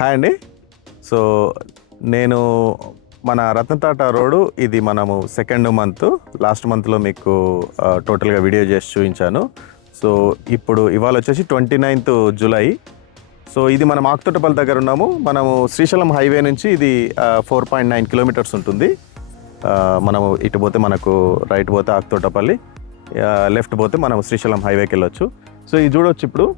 Hi అండి. So నేను మన రతన్ టాటా రోడ్ ఇది మనము సెకండ్ మంత్ లాస్ట్ మంత్లో మీకు టోటల్గా వీడియో చేసి చూపించాను. సో ఇప్పుడు ఇవాళ వచ్చేసి 29th జూలై. సో ఇది మనం ఆకుతోటపల్లి దగ్గర ఉన్నాము. మనము శ్రీశైలం హైవే నుంచి ఇది 4.9 కిలోమీటర్స్ ఉంటుంది. మనము ఇటు పోతే మనకు రైట్ పోతే ఆకుతోటపల్లి, లెఫ్ట్ పోతే మనం శ్రీశైలం హైవేకి వెళ్ళొచ్చు. సో ఇది చూడవచ్చు. ఇప్పుడు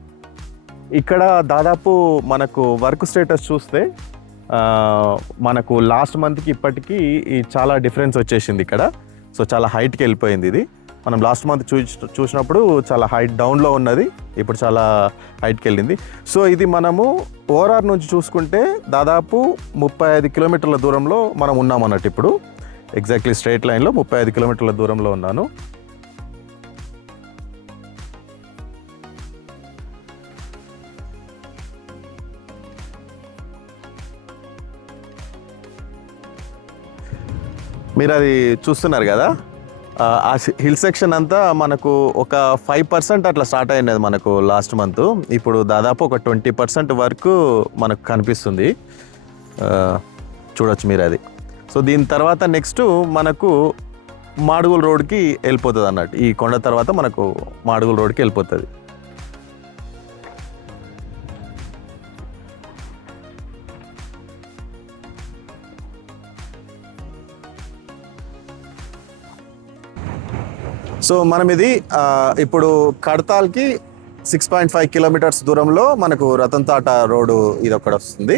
ఇక్కడ దాదాపు మనకు వర్క్ స్టేటస్ చూస్తే మనకు లాస్ట్ మంత్కి ఇప్పటికీ చాలా డిఫరెన్స్ వచ్చేసింది ఇక్కడ. సో చాలా హైట్కి వెళ్ళిపోయింది ఇది. మనం లాస్ట్ మంత్ చూసినప్పుడు చాలా హైట్ డౌన్లో ఉన్నది, ఇప్పుడు చాలా హైట్కి వెళ్ళింది. సో ఇది మనము ఓఆర్ఆర్ నుంచి చూసుకుంటే దాదాపు 35 కిలోమీటర్ల దూరంలో మనం ఉన్నాం అన్నట్టు. ఇప్పుడు ఎగ్జాక్ట్లీ స్ట్రైట్ లైన్లో 35 కిలోమీటర్ల దూరంలో ఉన్నాను. మీరు అది చూస్తున్నారు కదా, ఆ హిల్ సెక్షన్ అంతా మనకు ఒక 5% అట్లా స్టార్ట్ అయినది మనకు లాస్ట్ మంత్. ఇప్పుడు దాదాపు ఒక 20% వరకు మనకు కనిపిస్తుంది, చూడొచ్చు మీరు అది. సో దీని తర్వాత నెక్స్ట్ మనకు మాడుగుల రోడ్కి వెళ్ళిపోతుంది అన్నట్టు. ఈ కొండ తర్వాత మనకు మాడుగుల రోడ్కి వెళ్ళిపోతుంది. సో మనం ఇది ఇప్పుడు కడతాల్కి 6.5 కిలోమీటర్స్ దూరంలో మనకు రతన్ టాటా రోడ్డు ఇది ఒక్కడ వస్తుంది.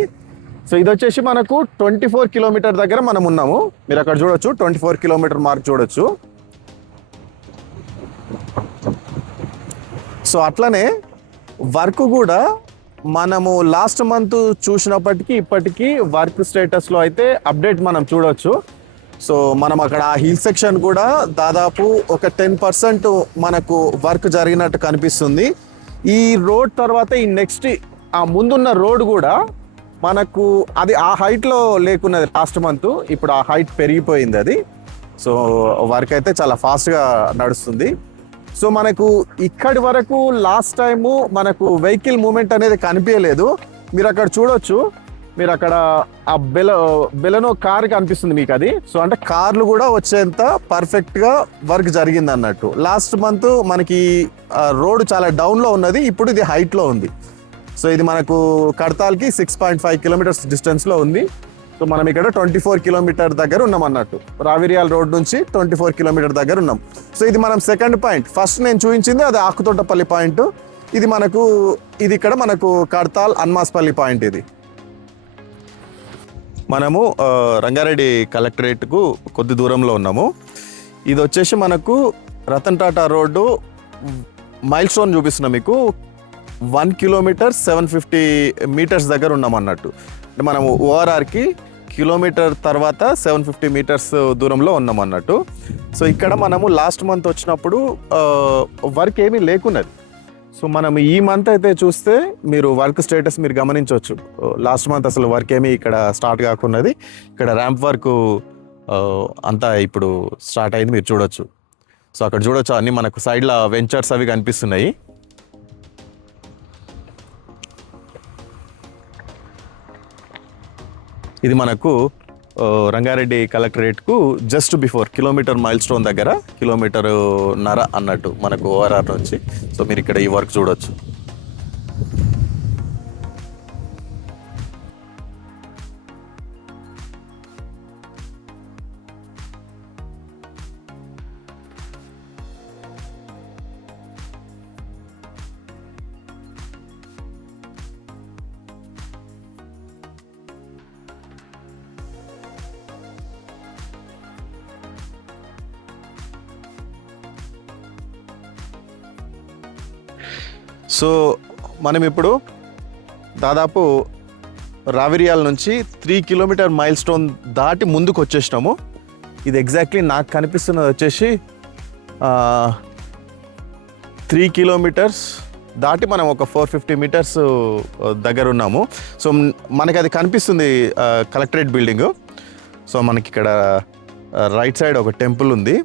సో ఇది వచ్చేసి మనకు 24 కిలోమీటర్ దగ్గర మనం ఉన్నాము. మీరు అక్కడ చూడొచ్చు, 24 కిలోమీటర్ మార్క్ చూడొచ్చు. సో అట్లనే వర్క్ కూడా మనము లాస్ట్ మంత్ చూసినప్పటికీ ఇప్పటికీ వర్క్ స్టేటస్లో అయితే అప్డేట్ మనం చూడొచ్చు. సో మనం అక్కడ ఆ హిల్ సెక్షన్ కూడా దాదాపు ఒక 10% మనకు వర్క్ జరిగినట్టు కనిపిస్తుంది. ఈ రోడ్ తర్వాత ఈ నెక్స్ట్ ఆ ముందున్న రోడ్ కూడా మనకు అది ఆ హైట్లో లేకున్నది లాస్ట్ మంత్, ఇప్పుడు ఆ హైట్ పెరిగిపోయింది అది. సో వర్క్ అయితే చాలా ఫాస్ట్గా నడుస్తుంది. సో మనకు ఇక్కడి వరకు లాస్ట్ టైము మనకు వెహికల్ మూమెంట్ అనేది కనిపించలేదు. మీరు అక్కడ చూడొచ్చు, మీరు అక్కడ ఆ బెలనో కార్ కనిపిస్తుంది మీకు అది. సో అంటే కార్లు కూడా వచ్చేంత పర్ఫెక్ట్గా వర్క్ జరిగింది అన్నట్టు. లాస్ట్ మంత్ మనకి రోడ్ చాలా డౌన్లో ఉన్నది, ఇప్పుడు ఇది హైట్లో ఉంది. సో ఇది మనకు కడతాల్కి 6.5 కిలోమీటర్స్ డిస్టెన్స్లో ఉంది. సో మనం ఇక్కడ 24 కిలోమీటర్ దగ్గర ఉన్నాం అన్నట్టు. రావిరియాల్ రోడ్ నుంచి 24 కిలోమీటర్ దగ్గర ఉన్నాం. సో ఇది మనం సెకండ్ పాయింట్. ఫస్ట్ నేను చూపించింది అది ఆకుతోటపల్లి పాయింట్. ఇది మనకు ఇది ఇక్కడ మనకు కడతాల్ అన్మాస్పల్లి పాయింట్. ఇది మనము రంగారెడ్డి కలెక్టరేట్కు కొద్ది దూరంలో ఉన్నాము. ఇది వచ్చేసి మనకు Ratan Tata road milestone చూపిస్తున్నాం మీకు. 1 కిలోమీటర్ 750 మీటర్స్ దగ్గర ఉన్నాం అన్నట్టు. అంటే మనము ఓఆర్ఆర్కి కిలోమీటర్ తర్వాత 750 మీటర్స్ దూరంలో ఉన్నాం అన్నట్టు. సో ఇక్కడ మనము లాస్ట్ మంత్ వచ్చినప్పుడు వర్క్ ఏమీ లేకున్నది. సో మనం ఈ మంత్ అయితే చూస్తే మీరు వర్క్ స్టేటస్ మీరు గమనించవచ్చు. లాస్ట్ మంత్ అసలు వర్క్ ఏమీ ఇక్కడ స్టార్ట్ కాకున్నది. ఇక్కడ ర్యాంప్ వర్క్ అంతా ఇప్పుడు స్టార్ట్ అయింది, మీరు చూడొచ్చు. సో అక్కడ చూడొచ్చు అన్ని మనకు సైడ్లో వెంచర్స్ అవి కనిపిస్తున్నాయి. ఇది మనకు రంగారెడ్డి కలెక్టరేట్కు just before kilometre milestone దగ్గర 1.5 కిలోమీటర్ అన్నట్టు మనకు ఓఆర్ఆర్ నుంచి. సో మీరు ఇక్కడ ఈ వర్క్ చూడొచ్చు. సో మనం ఇప్పుడు దాదాపు రావిరియాల్ నుంచి 3 కిలోమీటర్ మైల్ స్టోన్ దాటి ముందుకు వచ్చేసినాము. ఇది ఎగ్జాక్ట్లీ నాకు కనిపిస్తున్నది వచ్చేసి 3 కిలోమీటర్స్ దాటి మనం ఒక 450 మీటర్స్ దగ్గర ఉన్నాము. సో మనకి అది కనిపిస్తుంది కలెక్టరేట్ బిల్డింగు. సో మనకి ఇక్కడ రైట్ సైడ్ ఒక టెంపుల్ ఉంది.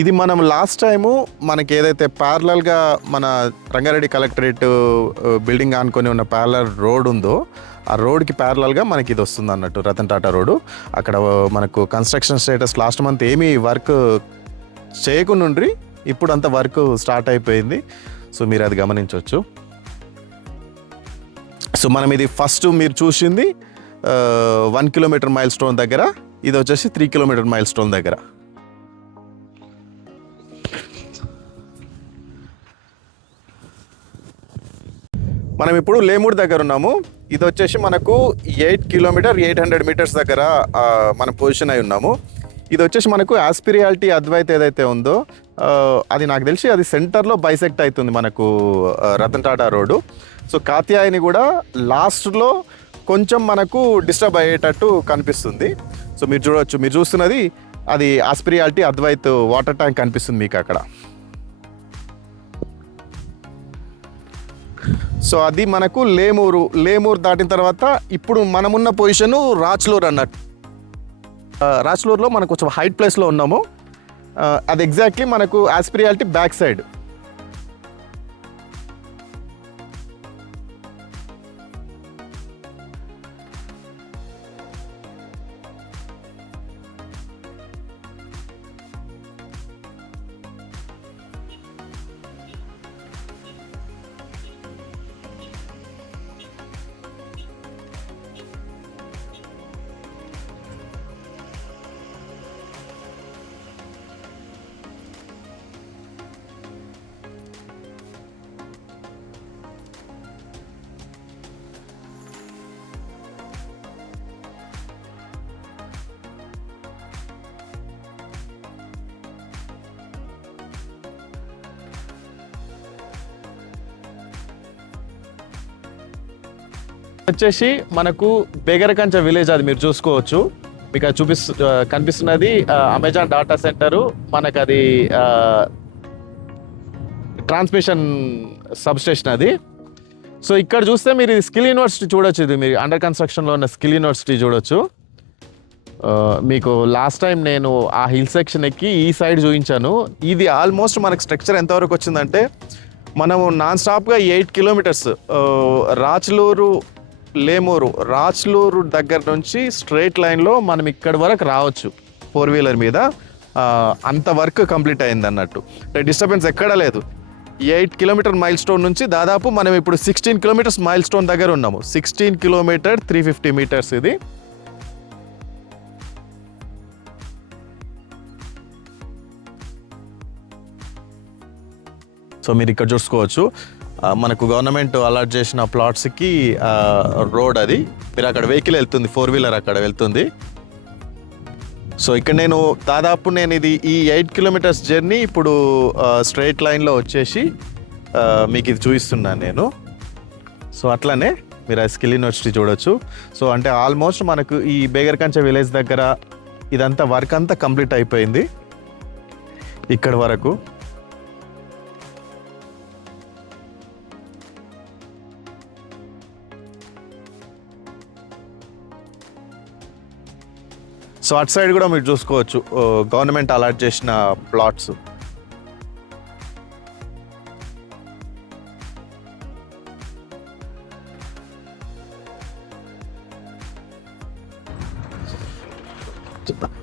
ఇది మనం లాస్ట్ టైము మనకి ఏదైతే ప్యారలల్గా మన రంగారెడ్డి కలెక్టరేట్ బిల్డింగ్ ఆనుకొని ఉన్న ప్యారలల్ రోడ్ ఉందో ఆ రోడ్కి ప్యారలల్గా మనకి ఇది వస్తుంది అన్నట్టు రతన్ టాటా రోడ్డు. అక్కడ మనకు కన్స్ట్రక్షన్ స్టేటస్ లాస్ట్ మంత్ ఏమీ వర్క్ చేయకుండా ఇప్పుడు అంత వర్క్ స్టార్ట్ అయిపోయింది. సో మీరు అది గమనించవచ్చు. సో మనం ఇది ఫస్ట్ మీరు చూసింది 1 కిలోమీటర్ మైల్ స్టోన్ దగ్గర, ఇది వచ్చేసి 3 కిలోమీటర్ మైల్ స్టోన్ దగ్గర. మనం ఇప్పుడు లేమూర్ దగ్గర ఉన్నాము. ఇది వచ్చేసి మనకు 8 కిలోమీటర్ 800 మీటర్స్ దగ్గర మనం పొజిషన్ అయి ఉన్నాము. ఇది వచ్చేసి మనకు ఆస్పిరియాలిటీ అద్వైత్ ఏదైతే ఉందో అది నాకు తెలిసి అది సెంటర్లో బైసెక్ట్ అవుతుంది మనకు రతన్ టాటా రోడ్డు. సో కాత్యాయని కూడా లాస్ట్లో కొంచెం మనకు డిస్టర్బ్ అయ్యేటట్టు కనిపిస్తుంది. సో మీరు చూడవచ్చు, మీరు చూస్తున్నది అది ఆస్పిరియాలిటీ అద్వైత్ వాటర్ ట్యాంక్ కనిపిస్తుంది మీకు అక్కడ. సో అది మనకు లేమూరు దాటిన తర్వాత ఇప్పుడు మనమున్న పొజిషను రాచ్లూర్ అన్నట్టు. రాచ్లూర్లో మనకు కొంచెం హైట్ ప్లేస్లో ఉన్నాము. అది ఎగ్జాక్ట్లీ మనకు ఆస్పిరియాలిటీ బ్యాక్ సైడ్. వచ్చేసి మనకు బేగరకంచ విలేజ్, అది మీరు చూసుకోవచ్చు. మీకు అది కనిపిస్తున్నది అమెజాన్ డాటా సెంటరు. మనకు అది ట్రాన్స్మిషన్ సబ్స్టేషన్ అది. సో ఇక్కడ చూస్తే మీరు ఇది స్కిల్ యూనివర్సిటీ చూడొచ్చు. ఇది మీరు అండర్ కన్స్ట్రక్షన్లో ఉన్న స్కిల్ యూనివర్సిటీ చూడొచ్చు. మీకు లాస్ట్ టైం నేను ఆ హిల్ సెక్షన్ ఎక్కి ఈ సైడ్ చూపించాను. ఇది ఆల్మోస్ట్ మనకు స్ట్రక్చర్ ఎంతవరకు వచ్చిందంటే మనము నాన్ స్టాప్గా 8 కిలోమీటర్స్ రాచ్లూరు దగ్గర నుంచి స్ట్రైట్ లైన్లో మనం ఇక్కడి వరకు రావచ్చు 4-వీలర్ మీద. అంత వర్క్ కంప్లీట్ అయింది అన్నట్టు. డిస్టర్బెన్స్ ఎక్కడా లేదు. 8 కిలోమీటర్ మైల్ స్టోన్ నుంచి దాదాపు మనం ఇప్పుడు 16 కిలోమీటర్స్ మైల్ స్టోన్ దగ్గర ఉన్నాము. 16 కిలోమీటర్ 350 మీటర్స్ ఇది. సో మీరు ఇక్కడ చూసుకోవచ్చు, మనకు గవర్నమెంట్ అలాట్ చేసిన ప్లాట్స్కి రోడ్ అది. మీరు అక్కడ వెహికల్ వెళ్తుంది, 4-వీలర్ అక్కడ వెళ్తుంది. సో ఇక్కడ నేను ఇది ఈ 8 కిలోమీటర్స్ జర్నీ ఇప్పుడు స్ట్రైట్ లైన్లో వచ్చేసి మీకు ఇది చూపిస్తున్నాను నేను. సో అట్లానే మీరు ఆ స్కిల్ యూనివర్సిటీ చూడొచ్చు. సో అంటే ఆల్మోస్ట్ మనకు ఈ బేగరకంచ విలేజ్ దగ్గర ఇదంతా వర్క్ అంతా కంప్లీట్ అయిపోయింది ఇక్కడ వరకు. సో అటు సైడ్ కూడా మీరు చూసుకోవచ్చు గవర్నమెంట్ అలాట్ చేసిన ప్లాట్స్.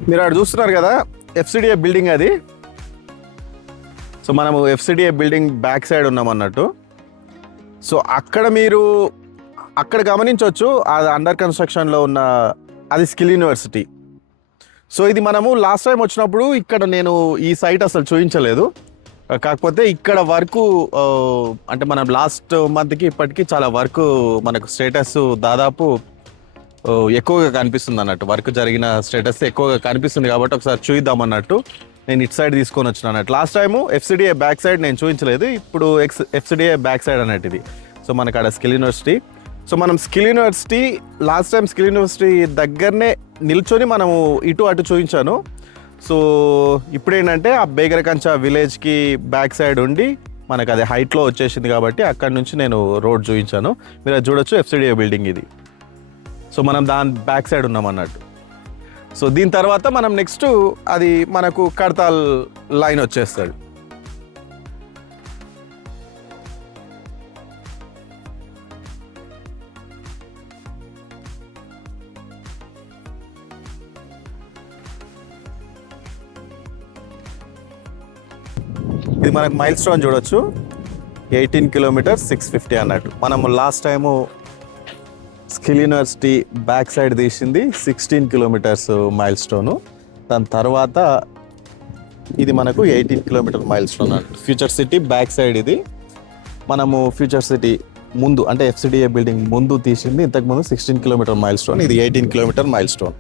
మీరు అక్కడ చూస్తున్నారు కదా ఎఫ్సిడిఏ బిల్డింగ్ అది. సో మనము ఎఫ్సిడిఏ బిల్డింగ్ బ్యాక్ సైడ్ ఉన్నాం అన్నట్టు. సో అక్కడ గమనించవచ్చు అది అండర్ కన్స్ట్రక్షన్లో ఉన్న అది స్కిల్ యూనివర్సిటీ. సో ఇది మనము లాస్ట్ టైం వచ్చినప్పుడు ఇక్కడ నేను ఈ సైట్ అసలు చూపించలేదు. కాకపోతే ఇక్కడ వర్క్ అంటే మనం లాస్ట్ మంత్కి ఇప్పటికీ చాలా వర్క్ మనకు స్టేటస్ దాదాపు ఎక్కువగా కనిపిస్తుంది అన్నట్టు. వర్క్ జరిగిన స్టేటస్ ఎక్కువగా కనిపిస్తుంది కాబట్టి ఒకసారి చూద్దాం అన్నట్టు నేను ఇటు సైడ్ తీసుకొని వచ్చిన అన్నట్టు. Last time FCDA back side నేను చూపించలేదు, ఇప్పుడు ఎఫ్సిడిఏ బ్యాక్ సైడ్ అన్నట్టు ఇది. సో మనకు అక్కడ స్కిల్ యూనివర్సిటీ. సో మనం skill university last time skill university దగ్గరనే నిల్చొని మనము ఇటు అటు చూపించాను. సో ఇప్పుడు ఏంటంటే ఆ బేగరకంచ విలేజ్కి బ్యాక్ సైడ్ ఉండి మనకు అది హైట్లో వచ్చేసింది కాబట్టి అక్కడ నుంచి నేను రోడ్ చూపించాను. మీరు అది చూడొచ్చు, ఎఫ్సిడిఏ బిల్డింగ్ ఇది. సో మనం దాని బ్యాక్ సైడ్ ఉన్నాం అన్నట్టు. సో దీని తర్వాత మనం నెక్స్ట్ అది మనకు కడతాల్ లైన్ వచ్చేస్తుంది. ఇది మనకు మైల్ స్టోన్ చూడొచ్చు, 18 కిలోమీటర్స్ 650 అన్నట్టు. మనము last time skill university back side తీసింది 16 కిలోమీటర్స్ మైల్ స్టోను. దాని తర్వాత ఇది మనకు 18 కిలోమీటర్ మైల్ స్టోన్ అన్నట్టు. ఫ్యూచర్ సిటీ బ్యాక్ సైడ్ ఇది. మనము ఫ్యూచర్ సిటీ ముందు అంటే FCDA బిల్డింగ్ ముందు తీసింది ఇంతకుముందు 16 కిలోమీటర్ మైల్ స్టోన్, ఇది 18 కిలోమీటర్ మైల్ స్టోన్.